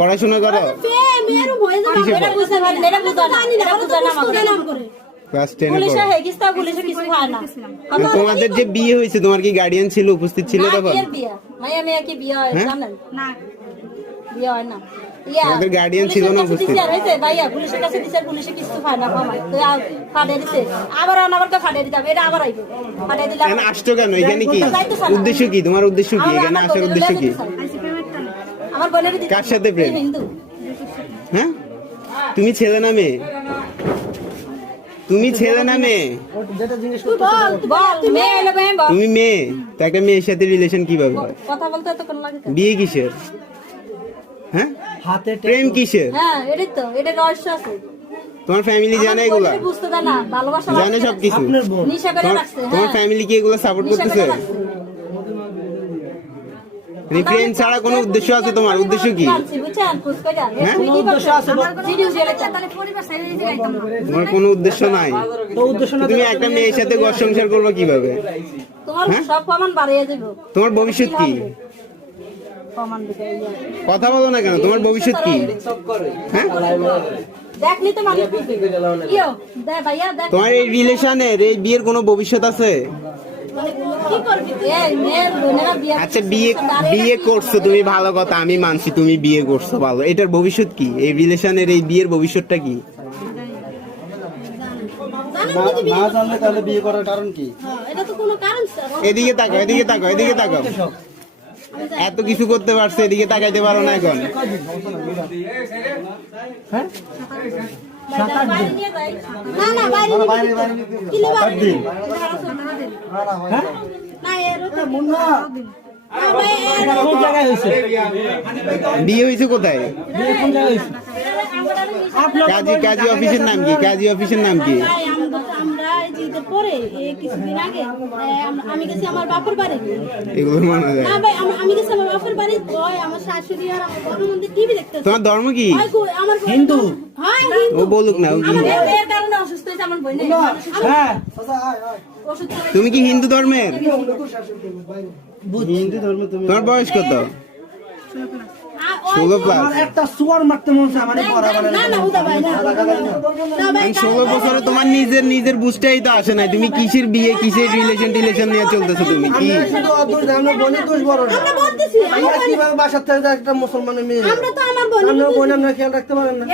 পড়াশোনা করো? ক্লাস 10 এ পড়ো। তোমাদের যে বিয়ে হয়েছে তোমার কি গার্ডিয়ান ছিল, উপস্থিত ছিল তখন? তোমাদের গার্ডিয়ান ছিল না উপস্থিত? আসছো কেন এখানে? কি উদ্দেশ্য, কি তোমার উদ্দেশ্য, কি এখানে আসার উদ্দেশ্য কি? কার সাথে প্রেম? হ্যাঁ, তুমি ছেলে না মেয়ে? তুমি ছেলে না মেয়ে? তুমি মেয়ে, তাকে মেয়ের সাথে রিলেশন কিভাবে হয়? বিয়ে কিসের? হ্যাঁ, প্রেম কিসের? তোমার ফ্যামিলি জানে এগুলা? জানে সবকিছু? তোমার ফ্যামিলি কি এগুলো সাপোর্ট করতেছে? প্রেম ছাড়া কোনো উদ্দেশ্য আছে তোমার? উদ্দেশ্য কি? তোমার কোনো উদ্দেশ্য নাই? তুমি একটা মেয়ের সাথে ঘর সংসার করবে কিভাবে? তোমার ভবিষ্যৎ কি? কথা বলো না কেন? তোমার ভবিষ্যৎ কি? হ্যাঁ, তোমার এই রিলেশনের, এই বিয়ের কোনো ভবিষ্যৎ আছে? আচ্ছা, বিয়ে করছো তুমি, ভালো কথা, আমি মানছি তুমি বিয়ে করছো, ভালো। এটার ভবিষ্যৎ কি? এই রিলেশনের, এই বিয়ের ভবিষ্যৎটা কি? না জানলে তাহলে বিয়ে করার কারণ কি? এদিকে তাকাও, এদিকে তাকাও, এদিকে তাকাও। এত কিছু করতে পারছে, এদিকে তাকাইতে পারো না এখন? হ্যাঁ, বিয়ে হয়েছে কোথায়? কাজী অফিসের নাম কি? কাজী অফিসের নাম কি? তোমার ধর্ম কি? হিন্দু। ও বলুক না, তুমি কি হিন্দু ধর্মের? হিন্দু ধর্ম। তোমার বয়স কত? 16+। একটা সুয়ার মারতে মন চায় মানে পড়া বলে না। 16 বছরে তোমার নিজের বুঝতেই তো আসে নাই। তুমি কিসের বিয়ে, কিসের রিলেশন নিয়ে চলতেছো? তুমি কি কিভাবে বাসার থেকে একটা মুসলমানের মেয়ে বোনের খেয়াল রাখতে পারেন না?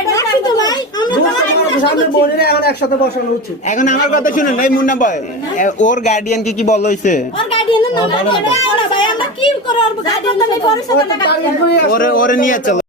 সামনে বোনের এখন একসাথে বসানো উচিত। এখন আমার কথা শুনুন, এই মুন্না বয়, ওর গার্ডিয়ানকে কি বলা হয়েছে? ওরে নিয়ে চলো।